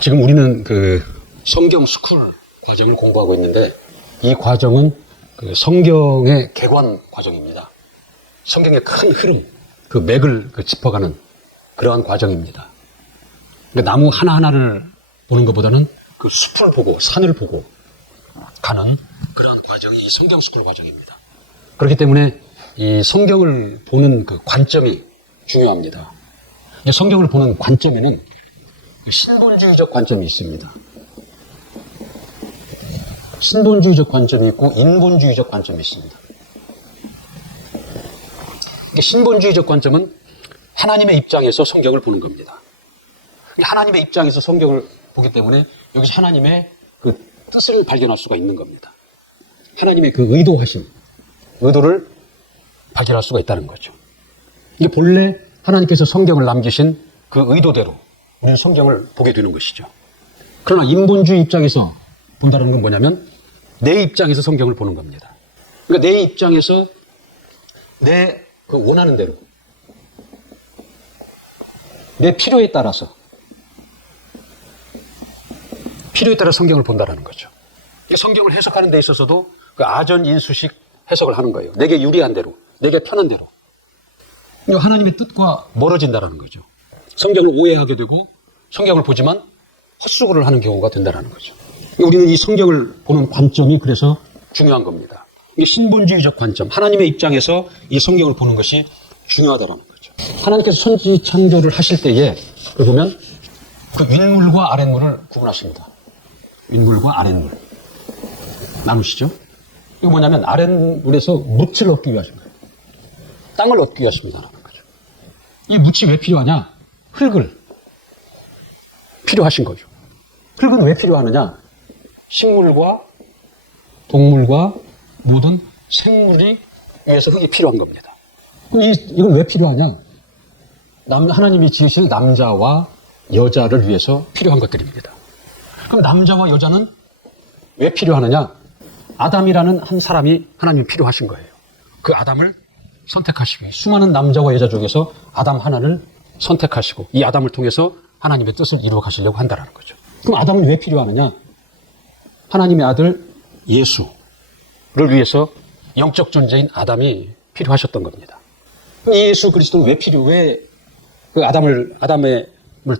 지금 우리는 그 성경 스쿨 과정을 공부하고 있는데 이 과정은 그 성경의 개관 과정입니다. 성경의 큰 흐름, 그 맥을 짚어가는 그러한 과정입니다. 그러니까 나무 하나하나를 보는 것보다는 그 숲을 보고 산을 보고 가는 그러한 과정이 이 성경 스쿨 과정입니다. 그렇기 때문에 이 성경을 보는 그 관점이 중요합니다. 성경을 보는 관점에는 신본주의적 관점이 있습니다. 신본주의적 관점이 있고 인본주의적 관점이 있습니다. 신본주의적 관점은 하나님의 입장에서 성경을 보는 겁니다. 하나님의 입장에서 성경을 보기 때문에 여기서 하나님의 그 뜻을 발견할 수가 있는 겁니다. 하나님의 그 의도를 발견할 수가 있다는 거죠. 이게 본래 하나님께서 성경을 남기신 그 의도대로 우리는 성경을 보게 되는 것이죠. 그러나 인본주의 입장에서 본다는 건 뭐냐면 내 입장에서 성경을 보는 겁니다. 그러니까 내 입장에서 내 그 원하는 대로 내 필요에 따라서 성경을 본다라는 거죠. 성경을 해석하는 데 있어서도 그 아전인수식 해석을 하는 거예요. 내게 유리한 대로, 내게 편한 대로. 하나님의 뜻과 멀어진다라는 거죠. 성경을 오해하게 되고 성경을 보지만 헛수고를 하는 경우가 된다라는 거죠. 우리는 이 성경을 보는 관점이 그래서 중요한 겁니다. 이 신본주의적 관점, 하나님의 입장에서 이 성경을 보는 것이 중요하다라는 거죠. 하나님께서 천지 창조를 하실 때에 보면 그 윗물과 아랫물을 구분하십니다. 윗물과 아랫물. 나누시죠? 이거 뭐냐면 아랫물에서 묻을 얻기 위하신 거예요. 땅을 얻기 위하십니다라는 거죠. 이 묻이 왜 필요하냐? 흙을 필요하신 거죠. 흙은 왜 필요하느냐? 식물과 동물과 모든 생물이 위해서 흙이 필요한 겁니다. 그럼 이건 왜 필요하냐? 하나님이 지으신 남자와 여자를 위해서 필요한 것들입니다. 그럼 남자와 여자는 왜 필요하느냐? 아담이라는 한 사람이 하나님이 필요하신 거예요. 그 아담을 선택하시고 수많은 남자와 여자 중에서 아담 하나를 선택하시고 이 아담을 통해서 하나님의 뜻을 이루어 가시려고 한다는 거죠. 그럼 아담은 왜 필요하느냐? 하나님의 아들 예수를 위해서 영적 존재인 아담이 필요하셨던 겁니다. 예수 그리스도는 왜 그 아담을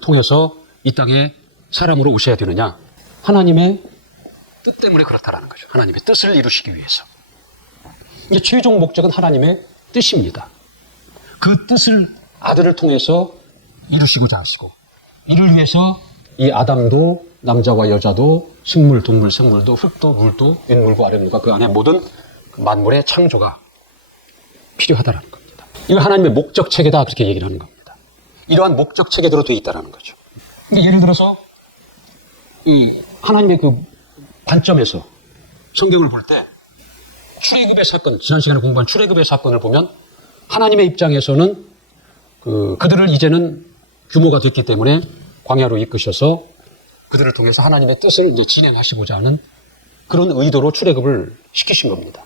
통해서 이 땅에 사람으로 오셔야 되느냐? 하나님의 뜻 때문에 그렇다라는 거죠. 하나님의 뜻을 이루시기 위해서. 이제 최종 목적은 하나님의 뜻입니다. 그 뜻을 아들을 통해서 이루시고자 하시고 이를 위해서 이 아담도 남자와 여자도 식물, 동물, 생물도 흙도 물도 윗물과 아랫물과 그 안에 모든 만물의 창조가 필요하다라는 겁니다. 이거 하나님의 목적 체계다 그렇게 얘기를 하는 겁니다. 이러한 목적 체계대로 되어 있다라는 거죠. 예를 들어서 이 하나님의 그 관점에서 성경을 볼 때 출애굽의 사건, 지난 시간에 공부한 출애굽의 사건을 보면 하나님의 입장에서는 그들을 이제는 규모가 됐기 때문에 광야로 이끄셔서 그들을 통해서 하나님의 뜻을 이제 진행하시고자 하는 그런 의도로 출애굽을 시키신 겁니다.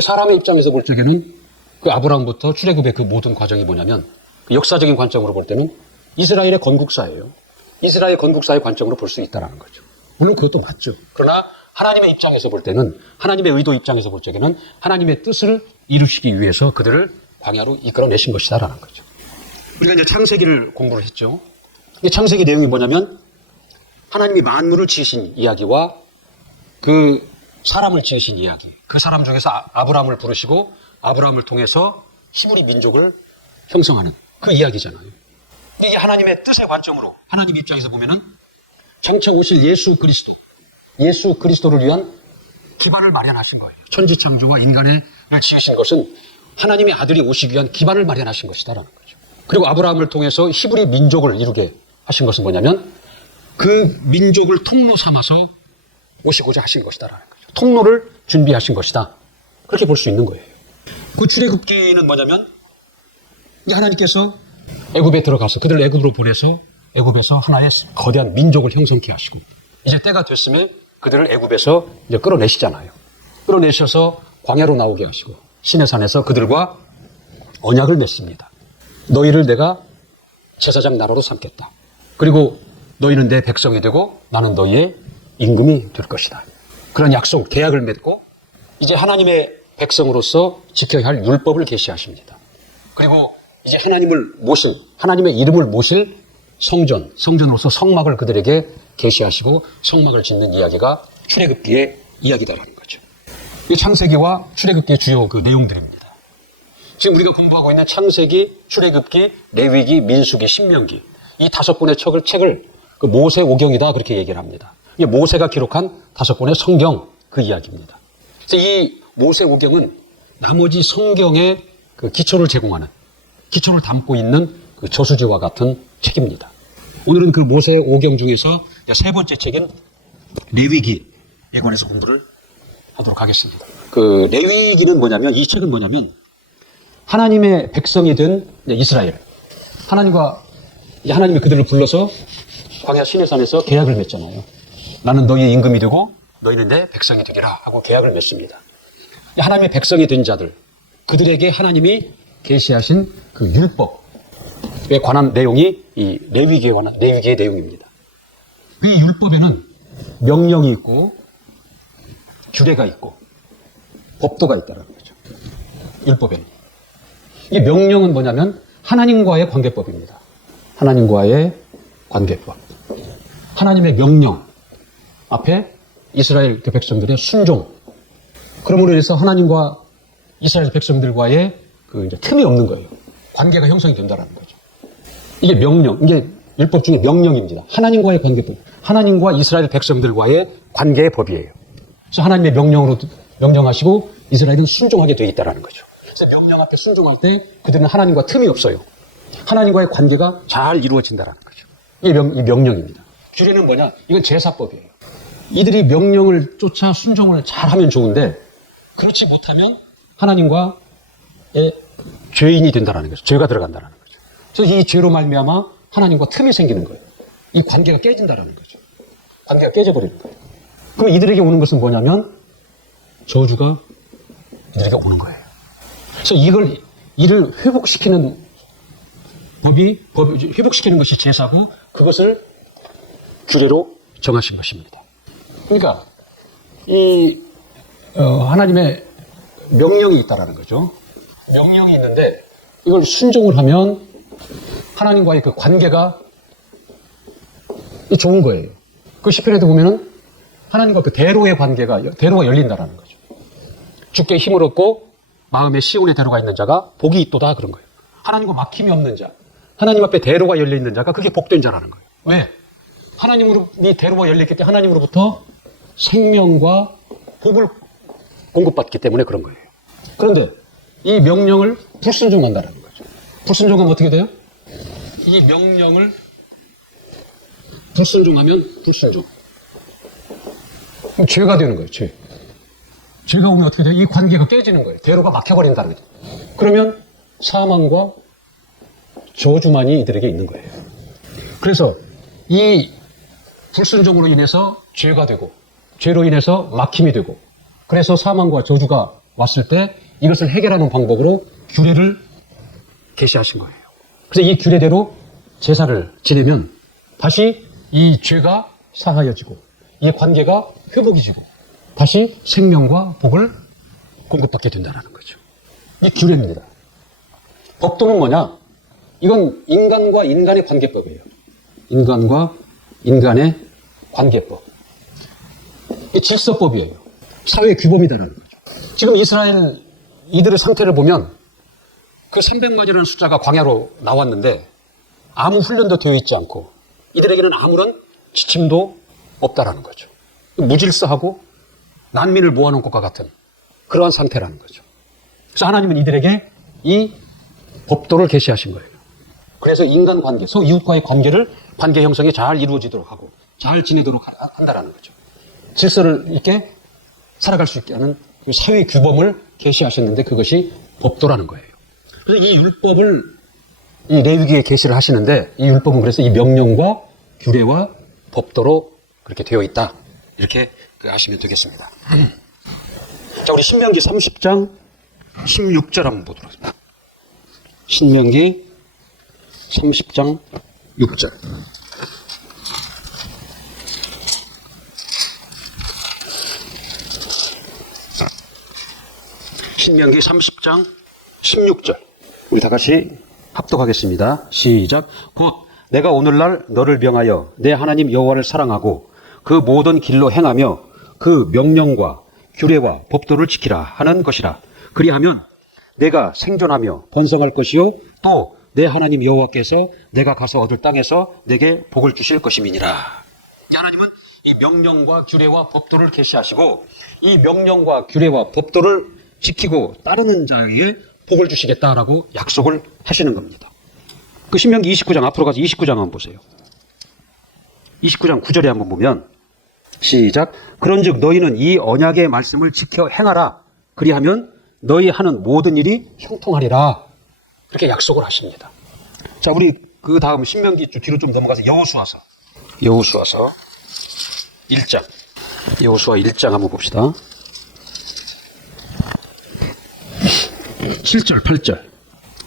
사람의 입장에서 볼 적에는 그 아브라함부터 출애굽의 그 모든 과정이 뭐냐면 그 역사적인 관점으로 볼 때는 이스라엘의 건국사예요. 이스라엘 건국사의 관점으로 볼 수 있다는 거죠. 물론 그것도 맞죠. 그러나 하나님의 입장에서 볼 때는 하나님의 의도 입장에서 볼 적에는 하나님의 뜻을 이루시기 위해서 그들을 광야로 이끌어내신 것이다라는 거죠. 우리가 이제 창세기를 공부를 했죠. 창세기 내용이 뭐냐면 하나님이 만물을 지으신 이야기와 그 사람을 지으신 이야기, 그 사람 중에서 아브라함을 부르시고 아브라함을 통해서 히브리 민족을 형성하는 그 이야기잖아요. 이게 하나님의 뜻의 관점으로 하나님 입장에서 보면은 장차 오실 예수 그리스도를 위한 기반을 마련하신 거예요. 천지창조와 인간을 지으신 것은 하나님의 아들이 오시기 위한 기반을 마련하신 것이다라는 거죠. 그리고 아브라함을 통해서 히브리 민족을 이루게 하신 것은 뭐냐면 그 민족을 통로 삼아서 오시고자 하신 것이다라는 거죠. 통로를 준비하신 것이다. 그렇게 볼 수 있는 거예요. 그 출애굽기는 뭐냐면 하나님께서 애굽에 들어가서 그들을 애굽으로 보내서 애굽에서 하나의 거대한 민족을 형성케 하시고 이제 때가 됐으면 그들을 애굽에서 이제 끌어내시잖아요. 끌어내셔서 광야로 나오게 하시고 시내산에서 그들과 언약을 맺습니다. 너희를 내가 제사장 나라로 삼겠다. 그리고 너희는 내 백성이 되고 나는 너희의 임금이 될 것이다. 그런 약속, 계약을 맺고 이제 하나님의 백성으로서 지켜야 할 율법을 계시하십니다. 그리고 이제 하나님의 이름을 모실 성전으로서 성막을 그들에게 계시하시고 성막을 짓는 이야기가 출애굽기의 이야기다라는 거죠. 이 창세기와 출애굽기의 주요 그 내용들입니다. 지금 우리가 공부하고 있는 창세기, 출애굽기, 레위기, 민수기, 신명기 이 5권의 책을 그 모세 오경이다 그렇게 얘기를 합니다. 이게 모세가 기록한 5권의 성경 그 이야기입니다. 그래서 이 모세 오경은 나머지 성경의 그 기초를 담고 있는 그 저수지와 같은 책입니다. 오늘은 그 모세 오경 중에서 3번째 책인 레위기에 관해서 공부를 하도록 하겠습니다. 그 레위기는 뭐냐면, 이 책은 뭐냐면 하나님의 백성이 된 이스라엘, 하나님이 그들을 불러서 광야 시내산에서 계약을 맺잖아요. 나는 너희의 임금이 되고 너희는 내 백성이 되리라 하고 계약을 맺습니다. 하나님의 백성이 된 자들, 그들에게 하나님이 계시하신 그 율법에 관한 내용이 이 레위기의 내용입니다. 이 율법에는 명령이 있고 규례가 있고 법도가 있다는 거죠. 율법에는. 이 명령은 뭐냐면 하나님과의 관계법입니다. 하나님과의 관계법. 하나님의 명령 앞에 이스라엘 그 백성들의 순종. 그러므로 인해서 하나님과 이스라엘 백성들과의 그 이제 틈이 없는 거예요. 관계가 형성이 된다는 거죠. 이게 이게 율법 중에 명령입니다. 하나님과의 관계법. 하나님과 이스라엘 백성들과의 관계의 법이에요. 그래서 하나님의 명령하시고 이스라엘은 순종하게 되어 있다는 거죠. 그래서 명령 앞에 순종할 때 그들은 하나님과 틈이 없어요. 하나님과의 관계가 잘 이루어진다는 거죠. 이게 명령입니다. 규례는 뭐냐? 이건 제사법이에요. 이들이 명령을 쫓아 순종을 잘하면 좋은데 그렇지 못하면 하나님과의 죄인이 된다는 거죠. 죄가 들어간다는 거죠. 그래서 이 죄로 말미암아 하나님과 틈이 생기는 거예요. 이 관계가 깨진다는 거죠. 관계가 깨져버리는 거예요. 그럼 이들에게 오는 것은 뭐냐면 저주가 이들에게 오는 거예요. 그래서 이를 회복시키는 회복시키는 것이 제사고 그것을 규례로 정하신 것입니다. 그러니까 하나님의 명령이 있다라는 거죠. 명령이 있는데 이걸 순종을 하면 하나님과의 그 관계가 좋은 거예요. 그 시편에도 보면은 하나님과 그 대로가 열린다라는 거죠. 주께 힘을 얻고 마음에 시온의 대로가 있는 자가 복이 있도다 그런 거예요. 하나님과 막힘이 없는 자, 하나님 앞에 대로가 열려 있는 자가 그게 복된 자라는 거예요. 왜? 이 대로가 열렸기 때문에 하나님으로부터 생명과 복을 공급받기 때문에 그런 거예요. 그런데 이 명령을 불순종한다는 거죠. 불순종하면 어떻게 돼요? 이 명령을 불순종하면 불순종. 그럼 죄가 되는 거예요. 죄가 오면 어떻게 돼요? 이 관계가 깨지는 거예요. 대로가 막혀버린다는 거죠. 그러면 사망과 저주만이 이들에게 있는 거예요. 그래서 이 불순종으로 인해서 죄가 되고 죄로 인해서 막힘이 되고 그래서 사망과 저주가 왔을 때 이것을 해결하는 방법으로 규례를 계시하신 거예요. 그래서 이 규례대로 제사를 지내면 다시 이 죄가 사하여지고 이 관계가 회복이지고 다시 생명과 복을 공급받게 된다는 거죠. 이게 규례입니다. 법도는 뭐냐? 이건 인간과 인간의 관계법이에요. 인간과 인간의 관계법. 이게 질서법이에요. 사회 규범이다라는 거죠. 지금 이들의 상태를 보면 그 300만이라는 숫자가 광야로 나왔는데 아무 훈련도 되어 있지 않고 이들에게는 아무런 지침도 없다라는 거죠. 무질서하고 난민을 모아놓은 것과 같은 그러한 상태라는 거죠. 그래서 하나님은 이들에게 이 법도를 계시하신 거예요. 그래서 인간관계, 이웃과의 관계 형성이 잘 이루어지도록 하고 잘 지내도록 한다라는 거죠. 질서를 있게 살아갈 수 있게 하는 그 사회 규범을 계시하셨는데 그것이 법도라는 거예요. 그래서 이 율법을 이 레위기에 계시를 하시는데 이 율법은 그래서 이 명령과 규례와 법도로 그렇게 되어 있다. 이렇게 아시면 되겠습니다. 자, 우리 신명기 30장 16절 한번 보도록 하겠습니다. 신명기 30장 6절. 신명기 30장 16절. 우리 다 같이 합독하겠습니다. 시작. 곧 내가 오늘날 너를 명하여 내 하나님 여호와를 사랑하고 그 모든 길로 행하며 그 명령과 규례와 법도를 지키라 하는 것이라. 그리하면 내가 생존하며 번성할 것이요 또 내 하나님 여호와께서 내가 가서 얻을 땅에서 내게 복을 주실 것임이니라. 하나님은 이 명령과 규례와 법도를 계시하시고 이 명령과 규례와 법도를 지키고 따르는 자에게 복을 주시겠다라고 약속을 하시는 겁니다. 그 신명기 29장 앞으로 가서 29장 한번 보세요. 29장 9절에 한번 보면 시작. 그런즉 너희는 이 언약의 말씀을 지켜 행하라. 그리하면 너희 하는 모든 일이 형통하리라. 그렇게 약속을 하십니다. 자, 우리 그 다음 신명기 뒤로 좀 넘어가서 여호수아서 1장. 여호수아 1장 한번 봅시다. 7절 8절.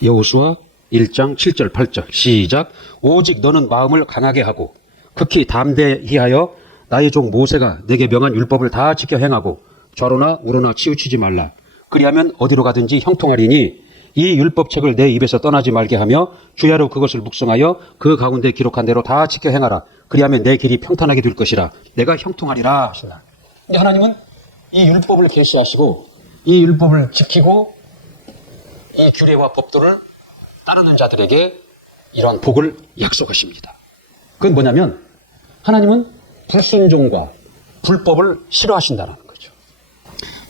여호수아 1장 7절 8절. 시작. 오직 너는 마음을 강하게 하고 극히 담대히 하여 나의 종 모세가 내게 명한 율법을 다 지켜 행하고 좌로나 우로나 치우치지 말라. 그리하면 어디로 가든지 형통하리니 이 율법책을 내 입에서 떠나지 말게 하며 주야로 그것을 묵상하여 그 가운데 기록한 대로 다 지켜 행하라. 그리하면 내 길이 평탄하게 될 것이라. 내가 형통하리라 하신다. 하나님은 이 율법을 계시하시고 이 율법을 지키고 이 규례와 법도를 따르는 자들에게 이러한 복을 약속하십니다. 그건 뭐냐면 하나님은 불순종과 불법을 싫어하신다는 거죠.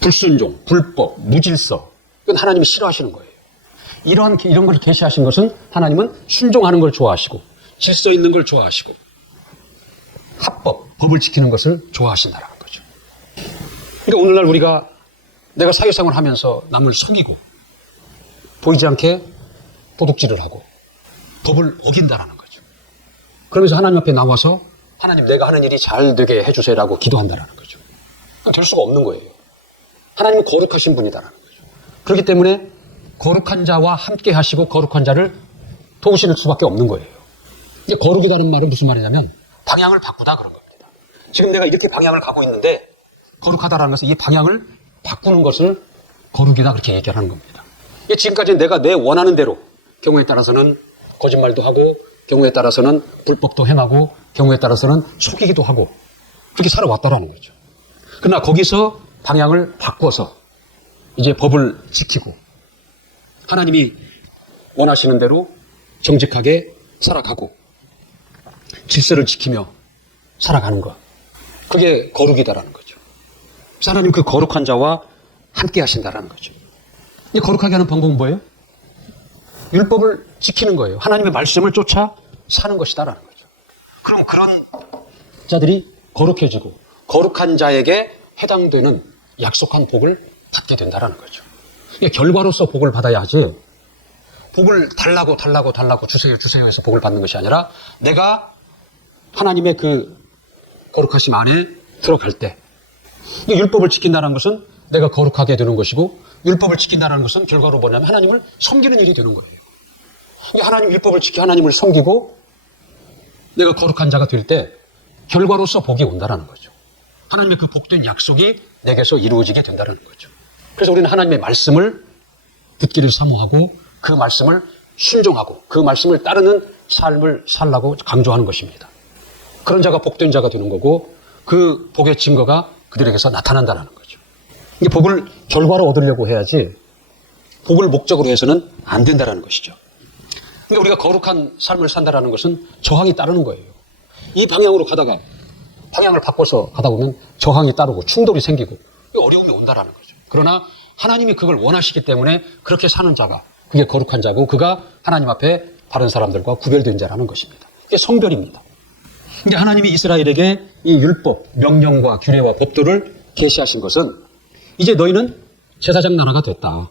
불순종, 불법, 무질서, 그건 하나님이 싫어하시는 거예요. 이런 걸 계시하신 것은 하나님은 순종하는 걸 좋아하시고 질서 있는 걸 좋아하시고 합법, 법을 지키는 것을 좋아하신다는 거죠. 그러니까 오늘날 내가 사회생활을 하면서 남을 속이고 보이지 않게 도둑질을 하고 법을 어긴다는 거죠. 그러면서 하나님 앞에 나와서 하나님 내가 하는 일이 잘 되게 해주세요라고 기도한다는 거죠. 그건 될 수가 없는 거예요. 하나님은 거룩하신 분이다라는 거죠. 그렇기 때문에 거룩한 자와 함께 하시고 거룩한 자를 도우실 수밖에 없는 거예요. 이게 거룩이라는 말은 무슨 말이냐면 방향을 바꾸다 그런 겁니다. 지금 내가 이렇게 방향을 가고 있는데 거룩하다라는 것은 이 방향을 바꾸는 것을 거룩이다 그렇게 얘기하는 겁니다. 지금까지 내가 내 원하는 대로 경우에 따라서는 거짓말도 하고 경우에 따라서는 불법도 행하고 경우에 따라서는 속이기도 하고 그렇게 살아왔다라는 거죠. 그러나 거기서 방향을 바꿔서 이제 법을 지키고 하나님이 원하시는 대로 정직하게 살아가고 질서를 지키며 살아가는 것. 그게 거룩이다라는 거죠. 하나님 그 거룩한 자와 함께 하신다라는 거죠. 이 거룩하게 하는 방법은 뭐예요? 율법을 지키는 거예요. 하나님의 말씀을 쫓아 사는 것이다라는 거죠. 그럼 그런 자들이 거룩해지고 거룩한 자에게 해당되는 약속한 복을 받게 된다라는 거죠. 결과로서 복을 받아야 하지 복을 달라고 주세요 해서 복을 받는 것이 아니라 내가 하나님의 그 거룩하심 안에 들어갈 때 율법을 지킨다는 것은 내가 거룩하게 되는 것이고 율법을 지킨다는 것은 결과로 뭐냐면 하나님을 섬기는 일이 되는 거예요. 하나님 율법을 지켜 하나님을 섬기고 내가 거룩한 자가 될 때 결과로서 복이 온다는 거죠. 하나님의 그 복된 약속이 내게서 이루어지게 된다는 거죠. 그래서 우리는 하나님의 말씀을 듣기를 사모하고 그 말씀을 순종하고 그 말씀을 따르는 삶을 살라고 강조하는 것입니다. 그런 자가 복된 자가 되는 거고 그 복의 증거가 그들에게서 나타난다는 거죠. 이게 복을 결과로 얻으려고 해야지 복을 목적으로 해서는 안 된다는 것이죠. 그러니까 우리가 거룩한 삶을 산다는 것은 저항이 따르는 거예요. 이 방향으로 가다가 방향을 바꿔서 가다 보면 저항이 따르고 충돌이 생기고 어려움이 온다는 거죠. 그러나 하나님이 그걸 원하시기 때문에 그렇게 사는 자가 그게 거룩한 자고 그가 하나님 앞에 다른 사람들과 구별된 자라는 것입니다. 이게 성별입니다. 근데 하나님이 이스라엘에게 이 율법, 명령과 규례와 법도를 계시하신 것은 이제 너희는 제사장 나라가 됐다.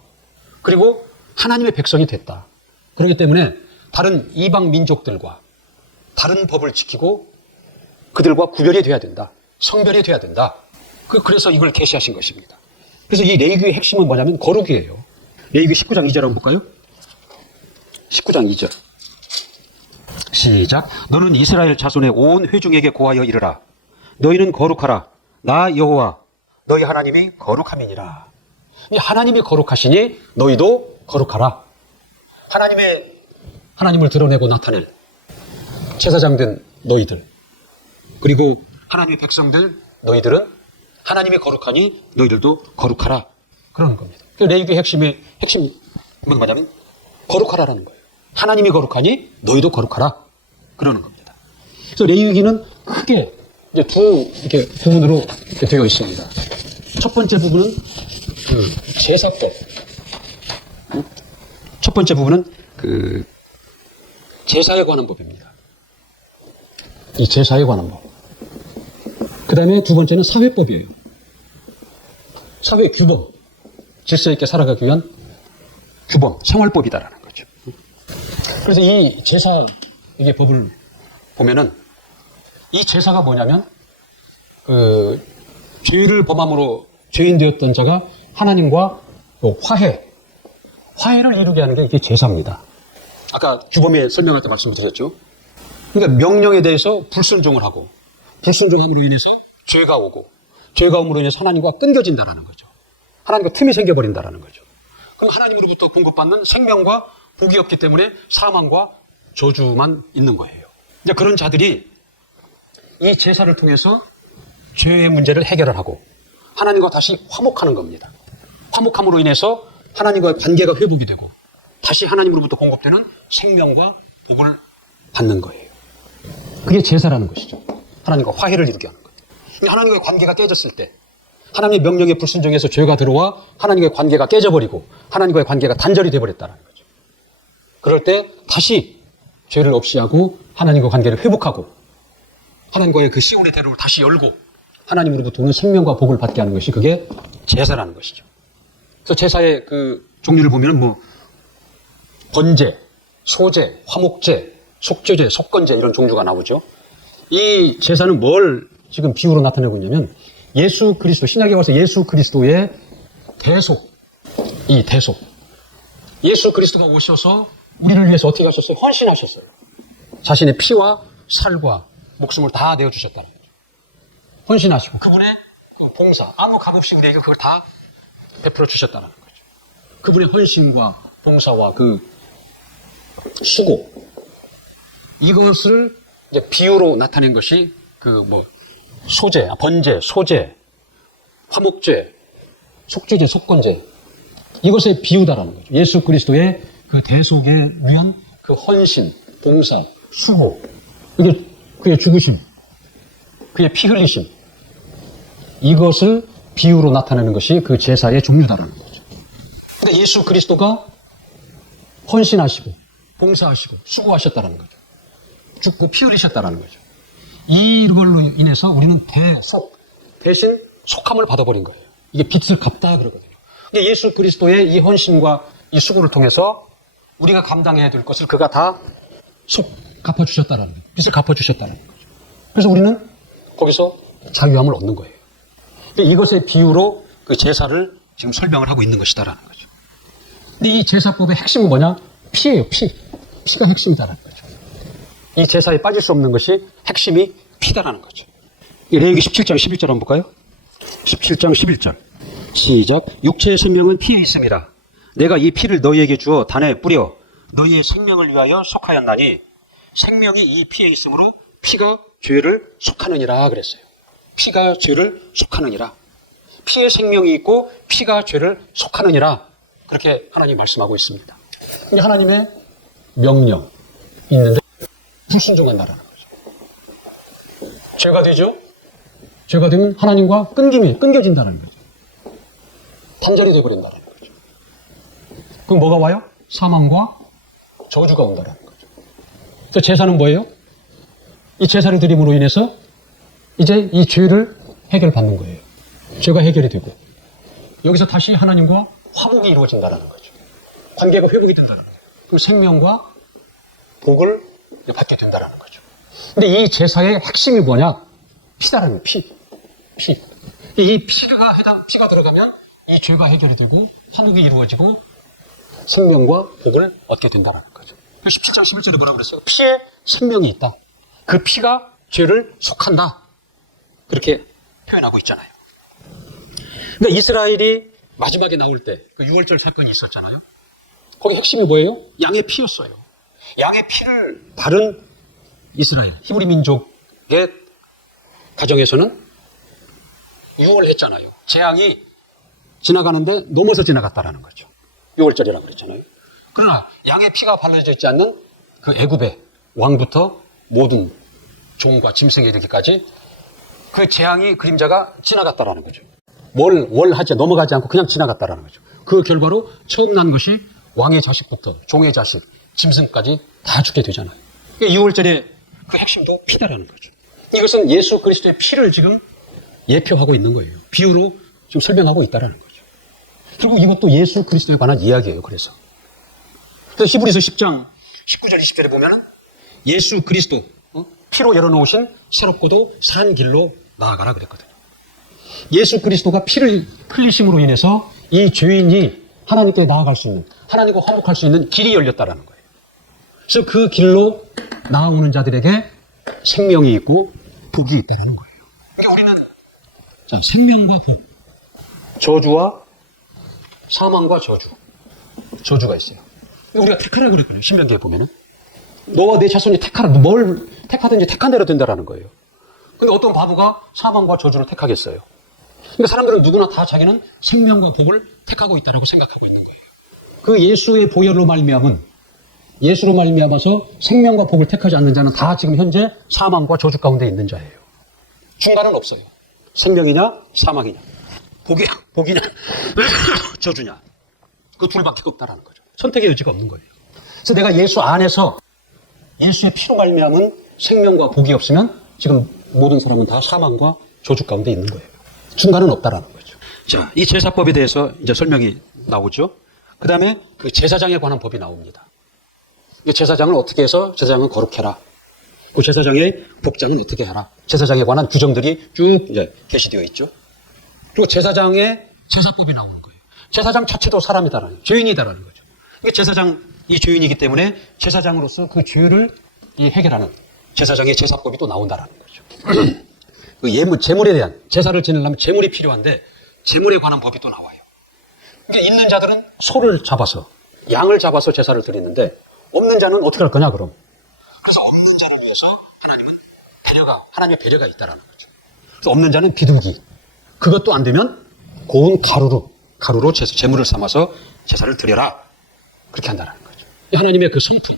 그리고 하나님의 백성이 됐다. 그렇기 때문에 다른 이방 민족들과 다른 법을 지키고 그들과 구별이 돼야 된다. 성별이 돼야 된다. 그래서 이걸 계시하신 것입니다. 그래서 이 레위기의 핵심은 뭐냐면 거룩이에요. 레위기 19장 2절 한번 볼까요? 19장 2절. 시작. 너는 이스라엘 자손의 온 회중에게 고하여 이르라. 너희는 거룩하라. 나 여호와 너희 하나님이 거룩함이니라. 이 하나님이 거룩하시니 너희도 거룩하라. 하나님을 드러내고 나타낼 제사장 된 너희들, 그리고 하나님의 백성들, 너희들은 하나님이 거룩하니 너희들도 거룩하라. 그러는 겁니다. 레위기의 핵심은 뭐냐면 거룩하라라는 거예요. 하나님이 거룩하니 너희도 거룩하라. 그러는 겁니다. 그래서 레위기는 크게 이제 두 이렇게 부분으로 이렇게 되어 있습니다. 첫 번째 부분은 그 제사법. 첫 번째 부분은 그 제사에 관한 법입니다. 이 제사에 관한 법. 그 다음에 두 번째는 사회법이에요. 사회 규범. 질서 있게 살아가기 위한 규범, 생활법이다라는 거죠. 그래서 이 제사, 이게 법을 보면은 이 제사가 뭐냐면 그 죄를 범함으로 죄인 되었던 자가 하나님과 화해를 이루게 하는 게 이게 제사입니다. 아까 규범에 설명할 때 말씀드렸죠. 그러니까 명령에 대해서 불순종을 하고 불순종함으로 인해서 죄가 오고 죄가 옴으로 인해서 하나님과 끊겨진다라는 거죠. 하나님과 틈이 생겨버린다라는 거죠. 그럼 하나님으로부터 공급받는 생명과 복이 없기 때문에 사망과 저주만 있는 거예요. 이제 그런 자들이 이 제사를 통해서 죄의 문제를 해결을 하고 하나님과 다시 화목하는 겁니다. 화목함으로 인해서 하나님과의 관계가 회복이 되고 다시 하나님으로부터 공급되는 생명과 복을 받는 거예요. 그게 제사라는 것이죠. 하나님과 화해를 이루게 하는 거예요. 하나님과의 관계가 깨졌을 때 하나님의 명령에 불순종해서 죄가 들어와 하나님과의 관계가 깨져버리고 하나님과의 관계가 단절이 되어버렸다는 거죠. 그럴 때 다시 죄를 없이 하고 하나님과 관계를 회복하고 하나님과의 그 시온의 대로를 다시 열고 하나님으로부터 오는 생명과 복을 받게 하는 것이 그게 제사라는 것이죠. 그래서 제사의 그 종류를 보면 뭐 번제, 소제, 화목제, 속죄제, 속건제 이런 종류가 나오죠. 이 제사는 뭘 지금 비유로 나타내고 있냐면 예수 그리스도, 신약에 와서 예수 그리스도의 대속, 이 대속. 예수 그리스도가 오셔서 우리를 위해서 어떻게 하셨어요? 헌신하셨어요. 자신의 피와 살과 목숨을 다 내어주셨다는 거죠. 헌신하시고 그분의 그 봉사, 아무 값 없이 우리에게 그걸 다 베풀어 주셨다는 거죠. 그분의 헌신과 봉사와 그 수고, 이것을 이제 비유로 나타낸 것이 그 뭐 소제, 번제, 소제, 화목제, 속죄제, 속건제, 이것의 비유다라는 거죠. 예수 그리스도의 그 대속에 위한 그 헌신, 봉사, 수고, 이게 그의 죽으심, 그의 피 흘리심, 이것을 비유로 나타내는 것이 그 제사의 종류다라는 거죠. 그러니까 예수 그리스도가 헌신하시고 봉사하시고 수고하셨다는 거죠. 죽고 피 흘리셨다는 거죠. 이걸로 인해서 우리는 대신 속함을 받아버린 거예요. 이게 빚을 갚다 그러거든요. 근데 예수 그리스도의 이 헌신과 이 수고를 통해서 우리가 감당해야 될 것을 그가 다 갚아주셨다는 거예요. 빚을 갚아주셨다는 거죠. 그래서 우리는 거기서 자유함을 얻는 거예요. 이것의 비유로 그 제사를 지금 설명을 하고 있는 것이다라는 거죠. 근데 이 제사법의 핵심은 뭐냐? 피예요, 피. 피가 핵심이다라는 거죠. 이 제사에 빠질 수 없는 것이 핵심이 피다라는 거죠. 레위기 17장 11절 한번 볼까요? 17장 11절 시작. 육체의 생명은 피에 있음이라. 내가 이 피를 너희에게 주어 단에 뿌려 너희의 생명을 위하여 속하였나니 생명이 이 피에 있으므로 피가 죄를 속하느니라 그랬어요. 피가 죄를 속하느니라. 피에 생명이 있고 피가 죄를 속하느니라. 그렇게 하나님이 말씀하고 있습니다. 근데 하나님의 명령 있는데 불순종한다라는 거죠. 죄가 되죠. 죄가 되면 하나님과 끊겨진다는 거죠. 단절이 되어버린다는 거죠. 그럼 뭐가 와요? 사망과 저주가 온다는 거죠. 그래서 제사는 뭐예요? 이 제사를 드림으로 인해서 이제 이 죄를 해결받는 거예요. 죄가 해결이 되고 여기서 다시 하나님과 화목이 이루어진다는 거죠. 관계가 회복이 된다는 거예요. 그럼 생명과 복을 받게 된다는 거죠. 근데 이 제사의 핵심이 뭐냐? 피다라는 피. 이 피가 들어가면 이 죄가 해결이 되고 화목이 이루어지고 생명과 복을 얻게 된다는 거죠. 17장 11절에 뭐라고 그랬어요? 피에 생명이 있다. 그 피가 죄를 속한다. 그렇게 표현하고 있잖아요. 그러니까 이스라엘이 마지막에 나올 때 그 6월절 사건이 있었잖아요. 거기 핵심이 뭐예요? 양의 피였어요. 양의 피를 바른 이스라엘, 히브리 민족의 가정에서는 유월했잖아요. 재앙이 지나가는데 넘어서 지나갔다라는 거죠. 6월절이라고 그랬잖아요. 그러나 양의 피가 발라져 있지 않는 그 애굽의 왕부터 모든 종과 짐승에 이르기까지 그 재앙이 그림자가 지나갔다라는 거죠. 뭘 하지 넘어가지 않고 그냥 지나갔다라는 거죠. 그 결과로 처음 난 것이 왕의 자식부터 종의 자식, 짐승까지 다 죽게 되잖아요. 6월절의 그 핵심도 피다라는 거죠. 이것은 예수 그리스도의 피를 지금 예표하고 있는 거예요. 비유로 지금 설명하고 있다라는 거죠. 그리고 이것도 예수 그리스도에 관한 이야기예요. 그래서 히브리서 10장 19절 20절에 보면은 예수 그리스도 피로 열어놓으신 새롭고도 산 길로 나아가라 그랬거든요. 예수 그리스도가 피를 흘리심으로 인해서 이 죄인이 하나님께 나아갈 수 있는, 하나님과 화목할 수 있는 길이 열렸다라는 거예요. 그래서 그 길로 나아오는 자들에게 생명이 있고 복이 있다라는 거예요. 그러니까 우리는 자, 생명과 복, 저주와 사망과 저주가 있어요. 우리가 택하라고 그랬거든요. 신명기에 보면은 너와 내 자손이 택하라. 뭘 택하든지 택한 대로 된다라는 거예요. 근데 어떤 바보가 사망과 저주를 택하겠어요? 그러니까 사람들은 누구나 다 자기는 생명과 복을 택하고 있다고 생각하고 있는 거예요. 그 예수의 보혈로 예수로 말미암아서 생명과 복을 택하지 않는 자는 다 지금 현재 사망과 저주 가운데 있는 자예요. 중간은 없어요. 생명이냐 사망이냐, 복이냐 저주냐, 그 둘밖에 없다라는 거죠. 선택의 여지가 없는 거예요. 그래서 내가 예수 안에서 예수의 피로 말미암은 생명과 복이 없으면 지금 모든 사람은 다 사망과 저주 가운데 있는 거예요. 중간은 없다라는 거죠. 자, 이 제사법에 대해서 이제 설명이 나오죠. 그 다음에 그 제사장에 관한 법이 나옵니다. 제사장을 어떻게 해서 제사장은 거룩해라. 그 제사장의 복장은 어떻게 해라. 제사장에 관한 규정들이 쭉 이제 게시되어 있죠. 그리고 제사장의 제사법이 나오는 거예요. 제사장 자체도 사람이다라는, 죄인이다라는 거죠. 제사장이 죄인이기 때문에 제사장으로서 그 죄를 해결하는 제사장의 제사법이 또 나온다라는 거죠. 그 재물에 대한, 제사를 지내려면 재물이 필요한데 재물에 관한 법이 또 나와요. 그러니까 있는 자들은 소를 잡아서, 양을 잡아서 제사를 드리는데 없는 자는 어떻게 할 거냐 그럼. 그래서 없는 자를 위해서 하나님의 배려가 있다라는 거죠. 그래서 없는 자는 비둘기, 그것도 안 되면 고운 가루로 재물을 삼아서 제사를 드려라. 그렇게 한다는 거죠. 하나님의 그 성품,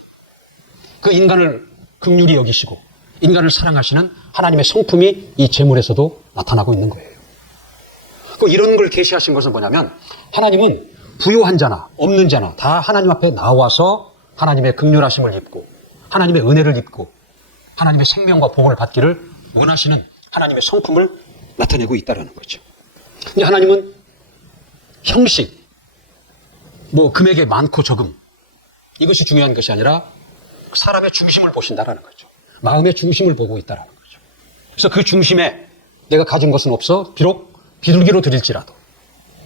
그 인간을 긍휼히 여기시고 인간을 사랑하시는 하나님의 성품이 이 제물에서도 나타나고 있는 거예요. 이런 걸 계시하신 것은 뭐냐면 하나님은 부요한 자나 없는 자나 다 하나님 앞에 나와서 하나님의 긍휼하심을 입고 하나님의 은혜를 입고 하나님의 생명과 복을 받기를 원하시는 하나님의 성품을 나타내고 있다는 거죠. 근데 하나님은 형식, 금액의 많고 적음, 이것이 중요한 것이 아니라 사람의 중심을 보신다라는 거죠. 마음의 중심을 보고 있다는 거죠. 그래서 그 중심에 내가 가진 것은 없어 비록 비둘기로 드릴지라도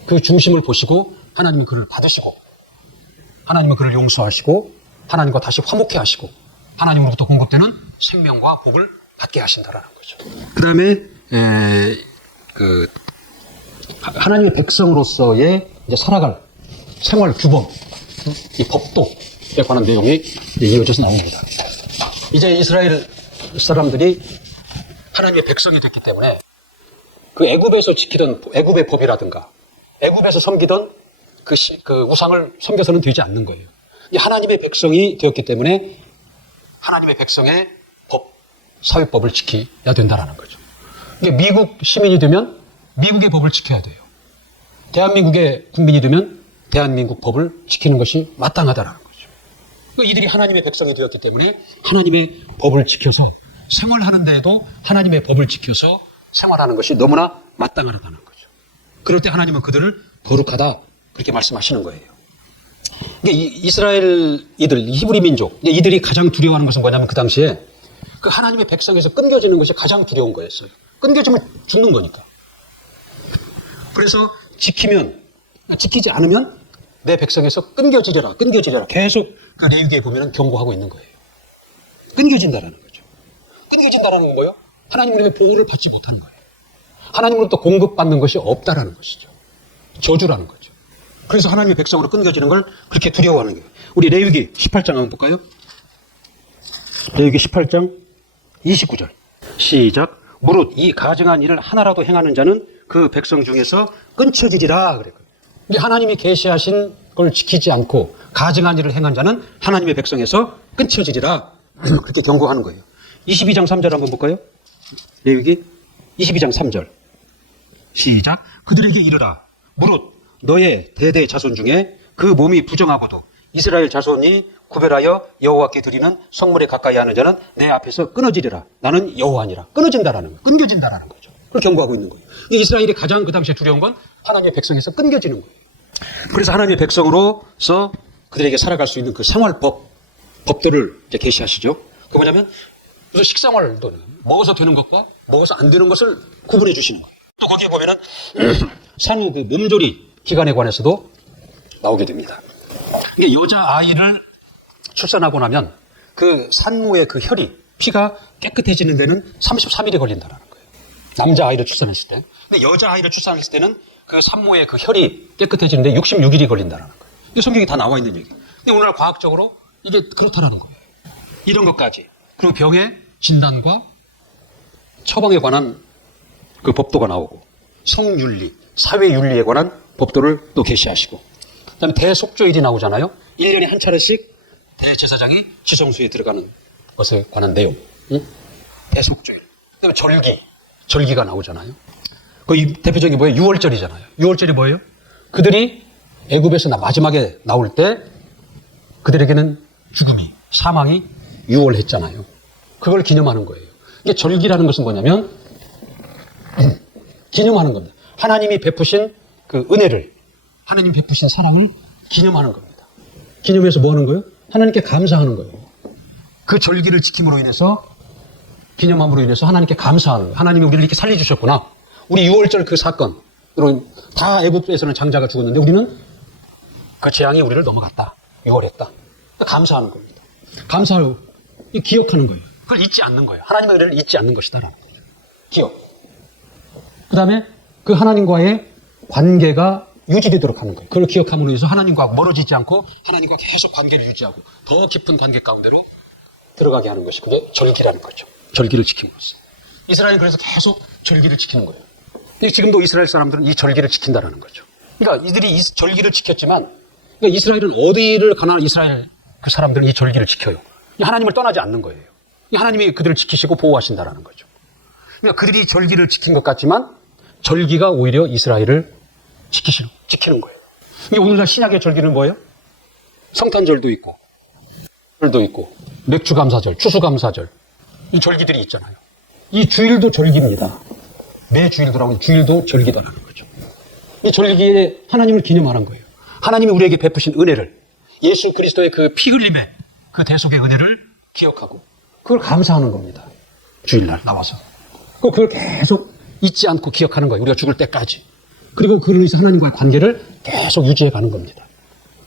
그 중심을 보시고 하나님은 그를 받으시고 하나님은 그를 용서하시고 하나님과 다시 화목해 하시고 하나님으로부터 공급되는 생명과 복을 받게 하신다라는 거죠. 그 다음에 하나님의 백성으로서의 이제 살아갈 생활 규범, 이 법도에 관한 내용이 이어져서 나옵니다. 이제 이스라엘 사람들이 하나님의 백성이 됐기 때문에 그 애굽에서 지키던 애굽의 법이라든가 애굽에서 섬기던 그 우상을 섬겨서는 되지 않는 거예요. 하나님의 백성이 되었기 때문에 하나님의 백성의 법, 사회법을 지켜야 된다라는 거죠. 미국 시민이 되면 미국의 법을 지켜야 돼요. 대한민국의 국민이 되면 대한민국 법을 지키는 것이 마땅하다라는 거죠. 이들이 하나님의 백성이 되었기 때문에 하나님의 법을 지켜서 생활하는 데에도 하나님의 법을 지켜서 생활하는 것이 너무나 마땅하다는 거죠. 그럴 때 하나님은 그들을 거룩하다 그렇게 말씀하시는 거예요. 이스라엘 히브리 민족, 이들이 가장 두려워하는 것은 뭐냐면 그 당시에 그 하나님의 백성에서 끊겨지는 것이 가장 두려운 거였어요. 끊겨지면 죽는 거니까. 그래서 지키지 않으면 내 백성에서 끊겨지려라 계속 그 레위기에 보면 경고하고 있는 거예요. 끊겨진다라는 거죠. 끊겨진다라는 건 뭐예요? 하나님의 보호를 받지 못하는 거예요. 하나님으로부터 공급받는 것이 없다라는 것이죠. 저주라는 거죠. 그래서 하나님의 백성으로 끊겨지는 걸 그렇게 두려워하는 거예요. 우리 레위기 18장 한번 볼까요? 레위기 18장 29절. 시작. 무릇 이 가증한 일을 하나라도 행하는 자는 그 백성 중에서 끊쳐지리라. 그래요. 이게 하나님이 계시하신 걸 지키지 않고 가증한 일을 행한 자는 하나님의 백성에서 끊쳐지리라. 그렇게 경고하는 거예요. 22장 3절 한번 볼까요? 레위기 22장 3절. 시작. 그들에게 이르라. 무릇 너의 대대 자손 중에 그 몸이 부정하고도 이스라엘 자손이 구별하여 여호와께 드리는 성물에 가까이 하는 자는 내 앞에서 끊어지리라. 나는 여호와니라. 끊어진다라는 거예요. 끊겨진다라는 거죠. 그걸 경고하고 있는 거예요. 이스라엘이 가장 그 당시에 두려운 건 하나님의 백성에서 끊겨지는 거예요. 그래서 하나님의 백성으로서 그들에게 살아갈 수 있는 그 생활법들을 이제 계시하시죠. 그 뭐냐면 무슨 식생활도 먹어서 되는 것과 먹어서 안 되는 것을 구분해 주시는 거예요. 또 거기에 보면은 산후 그 몸조리 기간에 관해서도 나오게 됩니다. 이게 여자 아이를 출산하고 나면 그 산모의 그 혈이 피가 깨끗해지는 데는 33일이 걸린다는 거예요. 남자 아이를 출산했을 때. 근데 여자 아이를 출산했을 때는 그 산모의 그 혈이 깨끗해지는데 66일이 걸린다는 거예요. 이게 성경이 다 나와 있는 얘기예요. 근데 오늘날 과학적으로 이게 그렇다라는 거예요. 이런 것까지. 그리고 병의 진단과 처방에 관한 그 법도가 나오고 성윤리, 사회윤리에 관한 법도를 또 계시하시고 그다음에 대속죄일이 나오잖아요. 1년에 한 차례씩 대제사장이 지성소에 들어가는 것에 관한 내용. 응? 대속죄일. 그다음에 절기가 나오잖아요. 그 대표적인 게 뭐예요? 6월절이잖아요. 6월절이 뭐예요? 그들이 애굽에서 마지막에 나올 때 그들에게는 사망이 6월했잖아요. 그걸 기념하는 거예요. 이게 절기라는 것은 뭐냐면 기념하는 겁니다. 하나님이 베푸신 그 은혜를, 하나님 베푸신 사랑을 기념하는 겁니다. 기념해서 뭐 하는 거예요? 하나님께 감사하는 거예요. 그 절기를 지킴으로 인해서, 기념함으로 인해서 하나님께 감사하는 거예요. 하나님이 우리를 이렇게 살려주셨구나. 우리 6월절 그 사건, 다 애굽에서는 장자가 죽었는데 우리는 그 재앙이 우리를 넘어갔다. 6월했다. 감사하는 겁니다. 감사하고 기억하는 거예요. 그걸 잊지 않는 거예요. 하나님의 은혜를 잊지 않는 것이다라는 거예요. 기억. 그 다음에 그 하나님과의 관계가 유지되도록 하는 거예요. 그걸 기억함으로 해서 하나님과 멀어지지 않고 하나님과 계속 관계를 유지하고 더 깊은 관계 가운데로 들어가게 하는 것이 그게 절기라는 거죠. 절기를 지킴으로써. 이스라엘은 그래서 계속 절기를 지키는 거예요. 지금도 이스라엘 사람들은 이 절기를 지킨다는 거죠. 그러니까 이들이 이 절기를 지켰지만 그러니까 이스라엘은 어디를 가나 이스라엘 그 사람들은 이 절기를 지켜요. 하나님을 떠나지 않는 거예요. 하나님이 그들을 지키시고 보호하신다는 거죠. 그러니까 그들이 절기를 지킨 것 같지만 절기가 오히려 이스라엘을 지키는 거예요. 오늘날 신약의 절기는 뭐예요? 성탄절도 있고, 절도 있고, 맥주감사절, 추수감사절, 이 절기들이 있잖아요. 이 주일도 절기입니다. 매 주일도라고 주일도 절기다라는 거죠. 이 절기에 하나님을 기념하는 거예요. 하나님이 우리에게 베푸신 은혜를, 예수 그리스도의 그 피 흘림의 그 대속의 은혜를 기억하고 그걸 감사하는 겁니다. 주일날 나와서. 그걸 계속 잊지 않고 기억하는 거예요. 우리가 죽을 때까지. 그리고 그걸 위해서 하나님과의 관계를 계속 유지해 가는 겁니다.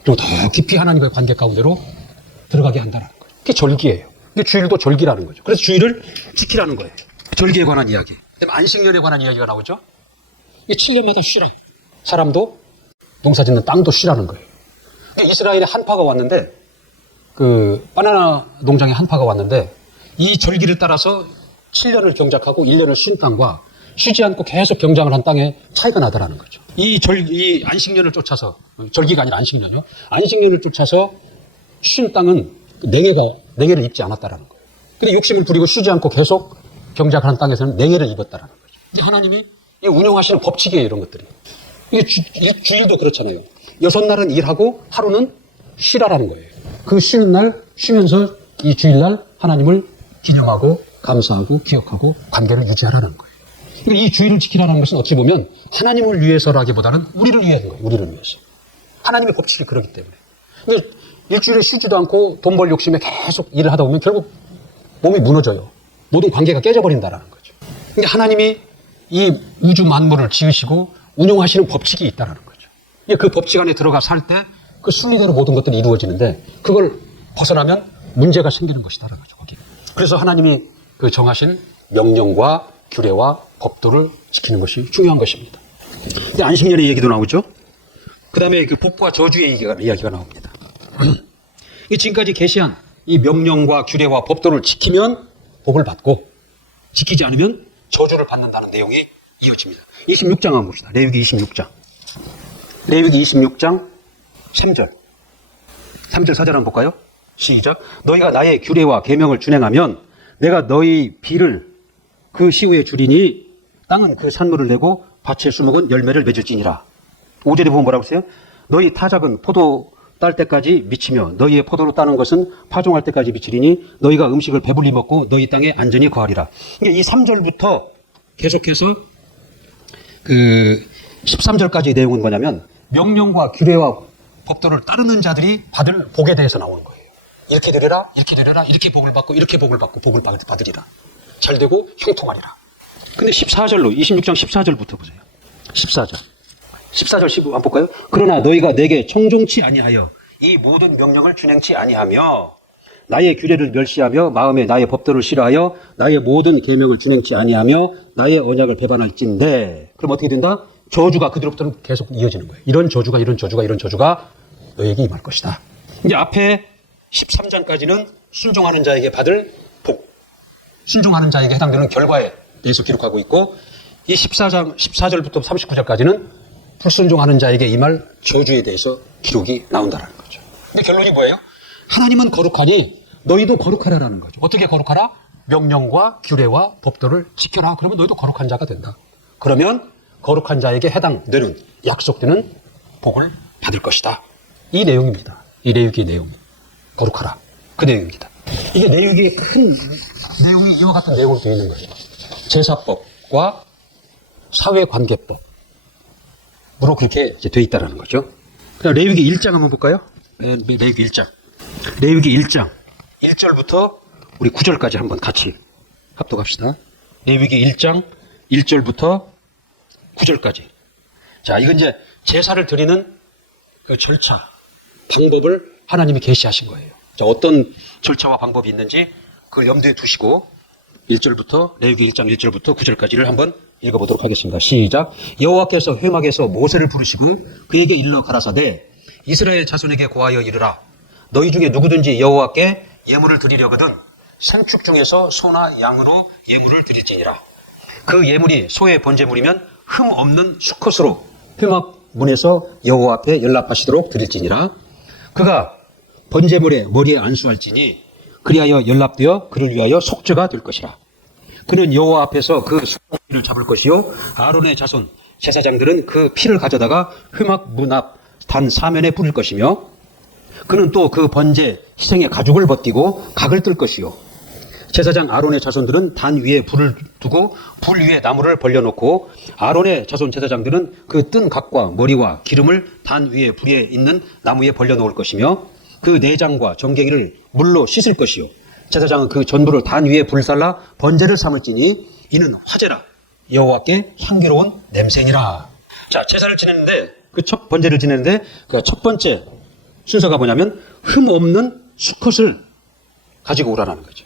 그리고 더 깊이 하나님과의 관계 가운데로 들어가게 한다는 거예요. 그게 절기예요. 근데 주일도 절기라는 거죠. 그래서 주일을 지키라는 거예요. 절기에 관한 이야기. 그다음에 안식년에 관한 이야기가 나오죠. 이게 7년마다 쉬라. 사람도 농사 짓는 땅도 쉬라는 거예요. 이스라엘에 한파가 왔는데 그 바나나 농장에 한파가 왔는데 이 절기를 따라서 7년을 경작하고 1년을 쉰 땅과 쉬지 않고 계속 경작을 한 땅에 차이가 나더라는 거죠. 이 안식년을 쫓아서, 절기가 아니라 안식년이요. 안식년을 쫓아서 쉰 땅은 냉해를 입지 않았다라는 거예요. 근데 욕심을 부리고 쉬지 않고 계속 경작을 한 땅에서는 냉해를 입었다라는 거죠. 이제 하나님이 운영하시는 법칙이에요, 이런 것들이. 이게 주일도 그렇잖아요. 6날은 일하고 하루는 쉬라라는 거예요. 그 쉬는 날 쉬면서 이 주일날 하나님을 기념하고 감사하고 기억하고 관계를 유지하라는 거예요. 이 주일을 지키라는 것은 어찌 보면 하나님을 위해서라기보다는 우리를 위한 거예요. 우리를 위해서. 하나님의 법칙이 그렇기 때문에. 근데 일주일에 쉬지도 않고 돈 벌 욕심에 계속 일을 하다 보면 결국 몸이 무너져요. 모든 관계가 깨져버린다라는 거죠. 근데 하나님이 이 우주 만물을 지으시고 운영하시는 법칙이 있다라는 거죠. 그 법칙 안에 들어가 살 때 그 순리대로 모든 것들이 이루어지는데 그걸 벗어나면 문제가 생기는 것이다라는 거죠. 거기. 그래서 하나님이 그 정하신 명령과 규례와 법도를 지키는 것이 중요한 것입니다. 안식년의 얘기도 나오죠. 그 다음에 그 복과 저주의 이야기가 나옵니다. 이 지금까지 계시한 이 명령과 규례와 법도를 지키면 복을 받고 지키지 않으면 저주를 받는다는 내용이 이어집니다. 26장 한번 봅시다. 레위기 26장. 레위기 26장 3절. 3절 4절 한번 볼까요? 시작. 너희가 나의 규례와 계명을 준행하면 내가 너희 비를 그 시후에 주리니 땅은 그 산물을 내고 밭의 수목은 열매를 맺을지니라. 5절에 보면 뭐라고 했어요? 너희 타작은 포도 딸 때까지 미치며 너희의 포도로 따는 것은 파종할 때까지 미치리니 너희가 음식을 배불리 먹고 너희 땅에 안전히 거하리라. 그러니까 이 3절부터 계속해서 그 13절까지의 내용은 뭐냐면 명령과 규례와 법도를 따르는 자들이 받을 복에 대해서 나오는 거예요. 이렇게 되려라, 이렇게 되려라, 이렇게 복을 받고 이렇게 복을 받고 복을 받으리라. 잘 되고 형통하리라. 근데 14절로 26장 14절부터 보세요. 14절 15 한번 볼까요? 그러나 너희가 내게 청종치 아니하여 이 모든 명령을 준행치 아니하며 나의 규례를 멸시하며 마음에 나의 법도를 싫어하여 나의 모든 계명을 준행치 아니하며 나의 언약을 배반할진대. 그럼 어떻게 된다? 저주가 그들로부터는 계속 이어지는 거예요. 이런 저주가 너에게 임할 것이다. 이제 앞에 13장까지는 순종하는 자에게 받을 복, 순종하는 자에게 해당되는 결과에 대해서 기록하고 있고, 이 14장 14절부터 39절까지는 불순종하는 자에게 임할 저주에 대해서 기록이 나온다는 거죠. 근데 결론이 뭐예요? 하나님은 거룩하니 너희도 거룩하라라는 거죠. 어떻게 거룩하라? 명령과 규례와 법도를 지켜라. 그러면 너희도 거룩한 자가 된다. 그러면 거룩한 자에게 해당되는 약속되는 복을 받을 것이다. 이 내용입니다. 이 레위기의 내용. 거룩하라. 그 내용입니다. 이게 레위기의 큰 내용이 이와 같은 내용으로 되어 있는 거예요. 제사법과 사회관계법. 으로 그렇게 되어 있다는 거죠. 그럼 레위기 1장 한번 볼까요? 레위기 1장. 레위기 1장 1절부터 우리 9절까지 한번 같이 합독합시다. 레위기 1장 1절부터 9절까지. 자, 이건 이제 제사를 드리는 그 절차, 방법을 하나님이 계시하신 거예요. 자, 어떤 절차와 방법이 있는지 그걸 염두에 두시고 1절부터 레위기 1장 1절부터 9절까지를 한번 읽어보도록 하겠습니다. 시작. 여호와께서 회막에서 모세를 부르시고 그에게 일러 가라사대 이스라엘 자손에게 고하여 이르라. 너희 중에 누구든지 여호와께 예물을 드리려거든 생축 중에서 소나 양으로 예물을 드릴지니라. 그 예물이 소의 번제물이면 흠 없는 수컷으로 회막 문에서 여호와 앞에 연락하시도록 드릴지니라. 그가 번제물의 머리에 안수할지니 그리하여 연락되어 그를 위하여 속죄가 될 것이라. 그는 여호와 앞에서 그 수송아지를 잡을 것이요 아론의 자손 제사장들은 그 피를 가져다가 회막 문 앞 단 사면에 뿌릴 것이며 그는 또 그 번제 희생의 가죽을 벗기고 각을 뜰 것이요 제사장 아론의 자손들은 단 위에 불을 두고 불 위에 나무를 벌려놓고 아론의 자손 제사장들은 그 뜬 각과 머리와 기름을 단 위에 불에 있는 나무에 벌려놓을 것이며 그 내장과 정갱이를 물로 씻을 것이요 제사장은 그 전부를 단 위에 불살라 번제를 삼을지니 이는 화제라 여호와께 향기로운 냄새니라. 자, 제사를 지내는데 그 첫 번제를 지내는데 그 첫 번째 순서가 뭐냐면 흠 없는 수컷을 가지고 오라라는 거죠.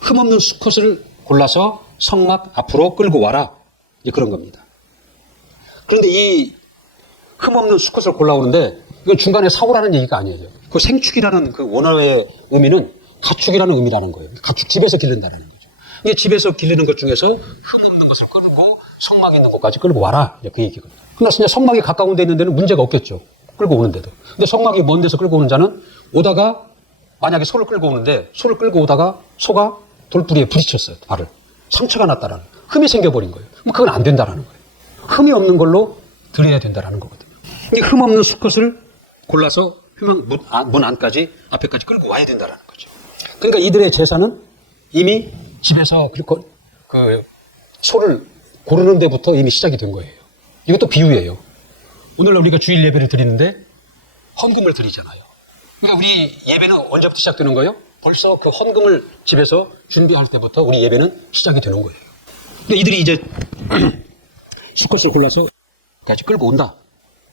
흠 없는 수컷을 골라서 성막 앞으로 끌고 와라. 이제 그런 겁니다. 그런데 이 흠 없는 수컷을 골라오는데 이건 중간에 사오라는 얘기가 아니에요. 그 생축이라는 그 원어의 의미는 가축이라는 의미라는 거예요. 가축 집에서 기른다라는 거죠. 이게 집에서 기르는 것 중에서 흠 없는 것을 끌고 성막에 있는 곳까지 끌고 와라. 그 얘기거든요. 그러나 진짜 성막이 가까운 데 있는 데는 문제가 없겠죠. 끌고 오는데도. 근데 성막이 먼 데서 끌고 오는 자는 오다가 만약에 소를 끌고 오는데 소를 끌고 오다가 소가 돌부리에 부딪혔어요. 발을. 상처가 났다라는 거예요. 흠이 생겨버린 거예요. 그럼 그건 안 된다라는 거예요. 흠이 없는 걸로 드려야 된다라는 거거든요. 이 흠 없는 수컷을 골라서 문 안까지 앞에까지 끌고 와야 된다라는 거죠. 그러니까 이들의 제사는 이미 집에서 그 소를 고르는 데부터 이미 시작이 된 거예요. 이것도 비유예요. 오늘날 우리가 주일 예배를 드리는데 헌금을 드리잖아요. 그러니까 우리 예배는 언제부터 시작되는 거예요? 벌써 그 헌금을 집에서 준비할 때부터 우리 예배는 시작이 되는 거예요. 근데 이들이 이제 수컷을 골라서 까지 끌고 온다.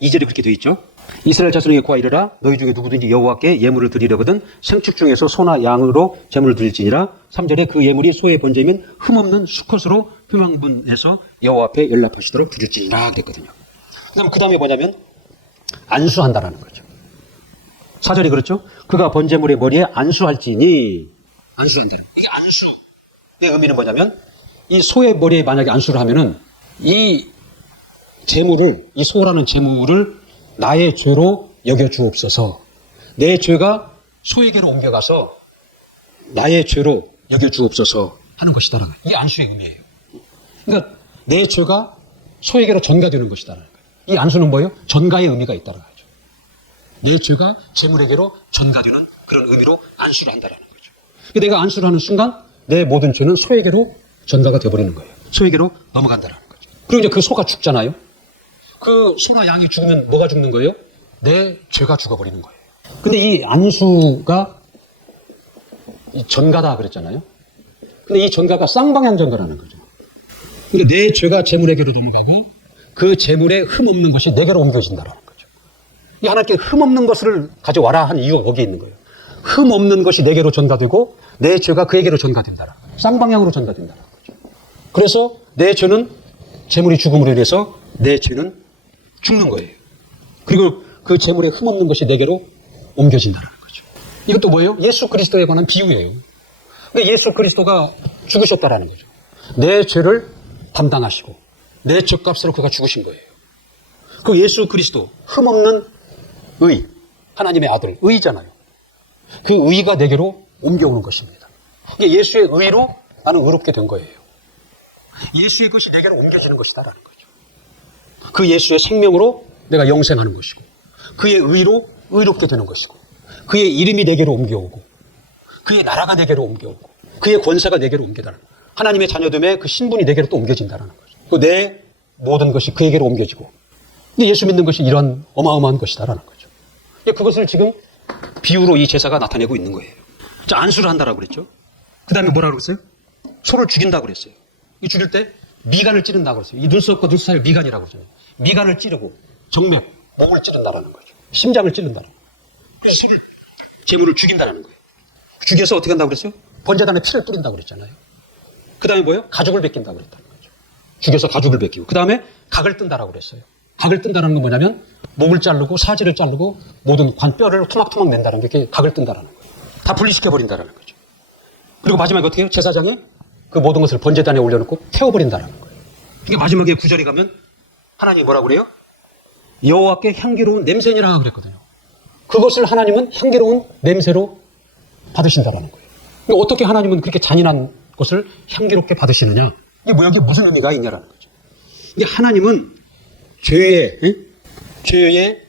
2절에 그렇게 되어 있죠. 이스라엘 자손에게 고하 이르라. 너희 중에 누구든지 여호와께 예물을 드리려거든 생축 중에서 소나 양으로 제물을 드릴지니라. 3절에 그 예물이 소의 번제면 흠없는 수컷으로 회막문에서 여호와 앞에 연락하시도록 드릴지니라 그랬거든요. 그 다음에 뭐냐면 안수한다라는 거죠. 사절이 그렇죠? 그가 번제물의 머리에 안수할지니 안수한다는 거예요. 이게 안수의 의미는 뭐냐면 이 소의 머리에 만약에 안수를 하면은 이 제물을, 이 소라는 제물을 나의 죄로 여겨 주옵소서. 내 죄가 소에게로 옮겨가서 나의 죄로 여겨 주옵소서 하는 것이다라는 거예요. 이게 안수의 의미예요. 그러니까 내 죄가 소에게로 전가되는 것이다라는 거예요. 이 안수는 뭐예요? 전가의 의미가 있다라는 거죠. 내 죄가 제물에게로 전가되는 그런 의미로 안수를 한다라는 거죠. 내가 안수를 하는 순간 내 모든 죄는 소에게로 전가가 되어버리는 거예요. 소에게로 넘어간다라는 거죠. 그리고 이제 그 소가 죽잖아요. 그 소나 양이 죽으면 뭐가 죽는 거예요? 내 죄가 죽어버리는 거예요. 근데 이 안수가 전가다 그랬잖아요. 근데 이 전가가 쌍방향 전가라는 거죠. 그러니까 내 죄가 제물에게로 넘어가고 그 제물에 흠없는 것이 내게로 옮겨진다라는 거죠. 이 하나님께 흠없는 것을 가져와라 한 이유가 거기에 있는 거예요. 흠없는 것이 내게로 전가되고 내 죄가 그에게로 전가된다라는 거죠. 쌍방향으로 전가된다라는 거죠. 그래서 내 죄는 제물이 죽음으로 인해서 내 죄는 죽는 거예요. 그리고 그 제물에 흠없는 것이 내게로 옮겨진다는 거죠. 이것도 뭐예요? 예수 그리스도에 관한 비유예요. 근데 예수 그리스도가 죽으셨다라는 거죠. 내 죄를 담당하시고 내 죄값으로 그가 죽으신 거예요. 그 예수 그리스도 흠없는 의, 하나님의 아들, 의잖아요. 그 의가 내게로 옮겨오는 것입니다. 이게 예수의 의로 나는 의롭게 된 거예요. 예수의 것이 내게로 옮겨지는 것이다라는 거죠. 그 예수의 생명으로 내가 영생하는 것이고 그의 의로 의롭게 되는 것이고 그의 이름이 내게로 옮겨오고 그의 나라가 내게로 옮겨오고 그의 권세가 내게로 옮겨다는 거예요. 하나님의 자녀됨의 그 신분이 내게로 또 옮겨진다는 거죠. 내 모든 것이 그에게로 옮겨지고 근데 예수 믿는 것이 이런 어마어마한 것이다라는 거죠. 그것을 지금 비유로 이 제사가 나타내고 있는 거예요. 자, 안수를 한다라고 그랬죠. 그 다음에 뭐라고 그랬어요? 소를 죽인다고 그랬어요. 이 죽일 때 미간을 찌른다고 그랬어요. 이 눈썹과 눈썹 사이 미간이라고 그러잖아요. 미간을 찌르고 정맥, 목을 찌른다라는 거죠. 심장을 찌른다는 거예요. 그래서 소를, 제물을 죽인다는 거예요. 죽여서 어떻게 한다고 그랬어요? 번제단에 피를 뿌린다고 그랬잖아요. 그 다음에 뭐예요? 가죽을 벗긴다고 그랬다는 거죠. 죽여서 가죽을 벗기고. 그 다음에 각을 뜬다라고 그랬어요. 각을 뜬다는 건 뭐냐면 목을 자르고 사지를 자르고 모든 관뼈를 토막토막 낸다는 게 이렇게 각을 뜬다는 거예요. 다 분리시켜버린다는 거죠. 그리고 마지막에 어떻게 해요? 제사장이 그 모든 것을 번제단에 올려놓고 태워버린다는 거예요. 이게 마지막에 구절에 가면 하나님이 뭐라고 그래요? 여호와께 향기로운 냄새니라 그랬거든요. 그것을 하나님은 향기로운 냄새로 받으신다라는 거예요. 그러니까 어떻게 하나님은 그렇게 잔인한 것을 향기롭게 받으시느냐? 이게 뭐 여기에 무슨 의미가 있냐라는 거죠. 근데 하나님은 죄의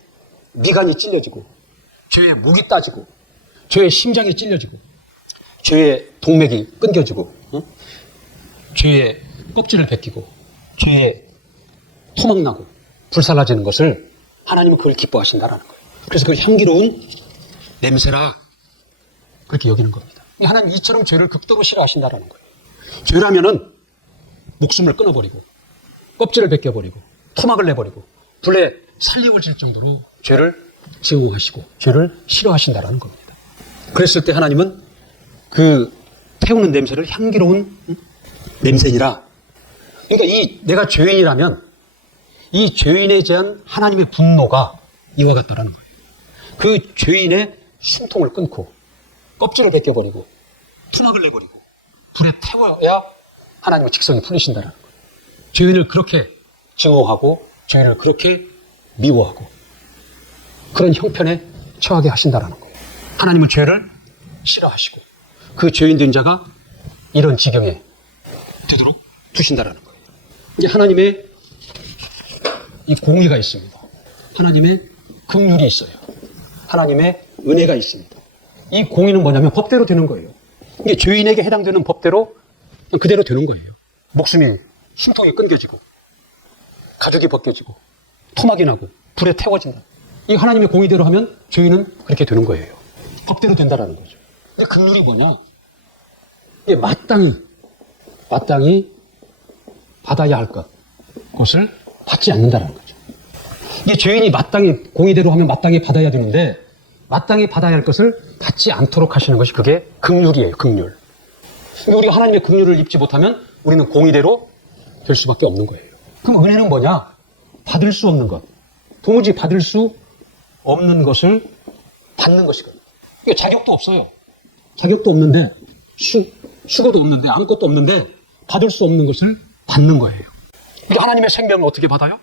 미간이 찔려지고 죄의 목이 따지고 죄의 심장이 찔려지고 죄의 동맥이 끊겨지고 죄의 껍질을 벗기고 죄의 토막나고 불살라지는 것을 하나님은 그걸 기뻐하신다라는 거예요. 그래서 그 향기로운 냄새라 그렇게 여기는 겁니다. 하나님 이처럼 죄를 극도로 싫어하신다라는 거예요. 죄라면은 목숨을 끊어버리고 껍질을 벗겨버리고 토막을 내버리고 불에 살리워질 정도로 죄를 증오하시고 죄를 싫어하신다라는 겁니다. 그랬을 때 하나님은 그 태우는 냄새를 향기로운 냄새니라. 그러니까 내가 죄인이라면 이 죄인에 대한 하나님의 분노가 이와 같다라는 거예요. 그 죄인의 숨통을 끊고 껍질을 벗겨버리고 토막을 내버리고 불에 태워야 하나님의 직성이 풀리신다라는 거예요. 죄인을 그렇게 증오하고 죄인을 그렇게 미워하고 그런 형편에 처하게 하신다라는 거예요. 하나님은 죄를 싫어하시고 그 죄인 된 자가 이런 지경에 되도록 두신다라는 거예요. 이제 하나님의 이 공의가 있습니다. 하나님의 긍휼이 있어요. 하나님의 은혜가 있습니다. 이 공의는 뭐냐면 법대로 되는 거예요. 이게 죄인에게 해당되는 법대로 그대로 되는 거예요. 목숨이 숨통이 끊겨지고 가죽이 벗겨지고 토막이 나고 불에 태워진다. 이 하나님의 공의대로 하면 죄인은 그렇게 되는 거예요. 법대로 된다라는 거죠. 근데 긍휼이 뭐냐? 이게 마땅히 받아야 할 것, 그것을 받지 않는다라는 거죠. 이게 죄인이 마땅히 공의대로 하면 마땅히 받아야 되는데 마땅히 받아야 할 것을 받지 않도록 하시는 것이 그게 긍휼이에요. 긍휼. 그러니까 우리가 하나님의 긍휼을 입지 못하면 우리는 공의대로 될 수밖에 없는 거예요. 그럼 은혜는 뭐냐? 받을 수 없는 것. 도무지 받을 수 없는 것을 받는 것이거든요. 그러니까 자격도 없어요. 자격도 없는데, 수고도 없는데, 아무것도 없는데, 받을 수 없는 것을 받는 거예요. 그러니까 하나님의 생명을 어떻게 받아요?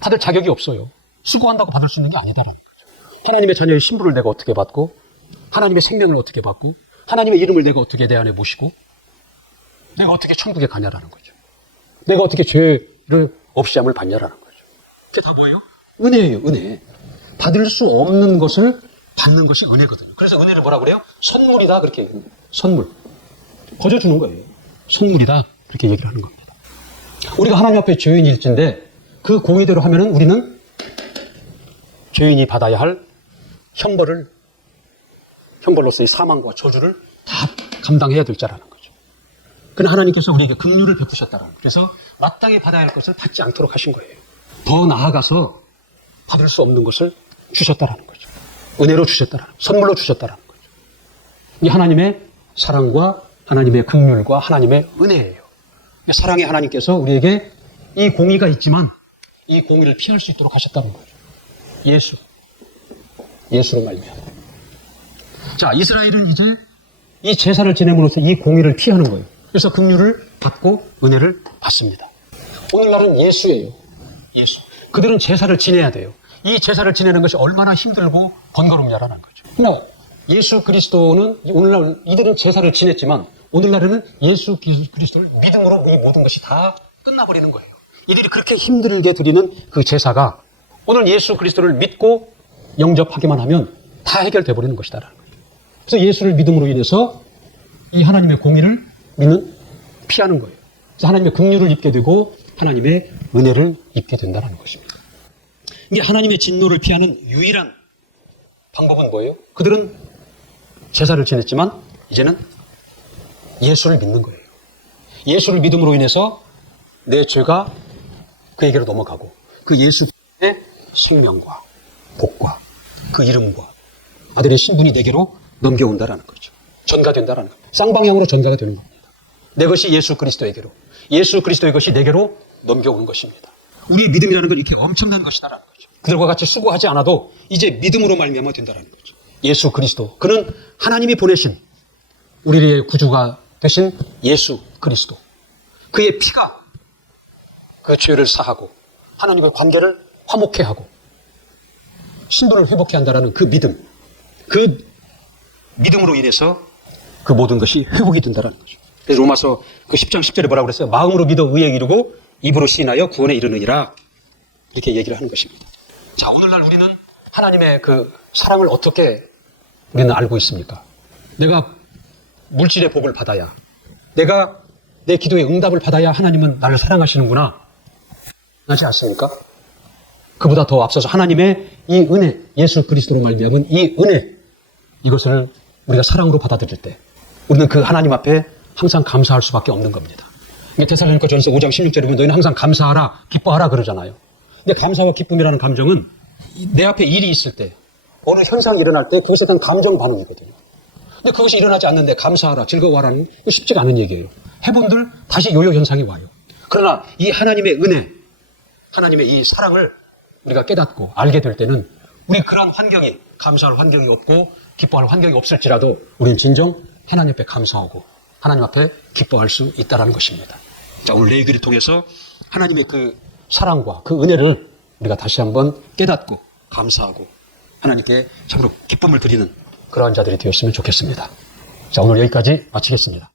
받을 자격이 없어요. 수고한다고 받을 수 있는 게 아니다라는 거죠. 하나님의 자녀의 신분을 내가 어떻게 받고, 하나님의 생명을 어떻게 받고, 하나님의 이름을 내가 어떻게 내 안에 모시고, 내가 어떻게 천국에 가냐라는 거죠. 내가 어떻게 죄를 없이 함을 받냐라는 거죠. 그게 다 뭐예요? 은혜예요, 은혜. 받을 수 없는 것을 받는 것이 은혜거든요. 그래서 은혜를 뭐라 그래요? 선물이다, 그렇게 얘기해요. 선물. 거저 주는 거예요. 선물이다, 그렇게 얘기를 하는 겁니다. 우리가 하나님 앞에 죄인일진데 그 공의대로 하면은 우리는 죄인이 받아야 할 형벌로서의 사망과 저주를 다 감당해야 될 자라는 거죠. 그러나 하나님께서 우리에게 긍휼을 베푸셨다는 거예요. 그래서 마땅히 받아야 할 것을 받지 않도록 하신 거예요. 더 나아가서 받을 수 없는 것을 주셨다라는 거죠. 은혜로 주셨다라는 거죠. 선물로 주셨다라는 거죠. 이 하나님의 사랑과 하나님의 긍휼과 하나님의 은혜예요. 사랑의 하나님께서 우리에게 이 공의가 있지만 이 공의를 피할 수 있도록 하셨다는 거죠. 예수로 말미암아. 자, 이스라엘은 이제 이 제사를 지냄으로써 이 공의를 피하는 거예요. 그래서 긍휼을 받고 은혜를 받습니다. 오늘날은 예수예요. 예수. 그들은 제사를 지내야 돼요. 이 제사를 지내는 것이 얼마나 힘들고 번거롭냐라는 거죠. 그러나 예수 그리스도는 오늘날 이들은 제사를 지냈지만 오늘날에는 예수 그리스도를 믿음으로 이 모든 것이 다 끝나버리는 거예요. 이들이 그렇게 힘들게 드리는 그 제사가 오늘 예수 그리스도를 믿고 영접하기만 하면 다 해결돼 버리는 것이다라는 거죠. 그래서 예수를 믿음으로 인해서 이 하나님의 공의를 우리는 피하는 거예요. 그래서 하나님의 긍휼을 입게 되고 하나님의 은혜를 입게 된다는 것입니다. 이게 하나님의 진노를 피하는 유일한 방법은 뭐예요? 그들은 제사를 지냈지만 이제는 예수를 믿는 거예요. 예수를 믿음으로 인해서 내 죄가 그에게로 넘어가고 그 예수의 생명과 복과 그 이름과 아들의 신분이 내게로 넘겨온다라는 거죠. 전가된다라는 겁니다. 쌍방향으로 전가가 되는 겁니다. 내 것이 예수 그리스도에게로, 예수 그리스도의 것이 내게로 넘겨오는 것입니다. 우리의 믿음이라는 건 이렇게 엄청난 것이다라는 거죠. 그들과 같이 수고하지 않아도 이제 믿음으로 말미암아 된다라는 거죠. 예수 그리스도, 그는 하나님이 보내신 우리의 구주가 되신 예수 그리스도, 그의 피가 그 죄를 사하고 하나님과 관계를 화목케 하고 신분을 회복케 한다라는 그 믿음, 그 믿음으로 인해서 그 모든 것이 회복이 된다라는 거죠. 그래서 로마서 그 10장 10절에 뭐라고 그랬어요? 마음으로 믿어 의에 이르고 입으로 시인하여 구원에 이르느니라, 이렇게 얘기를 하는 것입니다. 자, 오늘날 우리는 하나님의 그 사랑을 어떻게 우리는 알고 있습니까? 내가 물질의 복을 받아야, 내가 내 기도의 응답을 받아야 하나님은 나를 사랑하시는구나 하지 않습니까? 그보다 더 앞서서 하나님의 이 은혜, 예수 그리스도로 말미암은 이 은혜, 이것을 우리가 사랑으로 받아들일 때 우리는 그 하나님 앞에 항상 감사할 수밖에 없는 겁니다. 데살로니가전서 5장 16절에 보면 너희는 항상 감사하라, 기뻐하라 그러잖아요. 근데 감사와 기쁨이라는 감정은 내 앞에 일이 있을 때, 어느 현상이 일어날 때 그것에 대한 감정 반응이거든요. 근데 그것이 일어나지 않는데 감사하라, 즐거워하라는 쉽지가 않은 얘기예요. 해본들 다시 요요 현상이 와요. 그러나 이 하나님의 은혜, 하나님의 이 사랑을 우리가 깨닫고 알게 될 때는 우리 그러한 환경이, 감사할 환경이 없고 기뻐할 환경이 없을지라도 우리는 진정 하나님 앞에 감사하고 하나님 앞에 기뻐할 수 있다는 것입니다. 자, 오늘 레위기를 통해서 하나님의 그 사랑과 그 은혜를 우리가 다시 한번 깨닫고 감사하고 하나님께 참으로 기쁨을 드리는 그러한 자들이 되었으면 좋겠습니다. 자, 오늘 여기까지 마치겠습니다.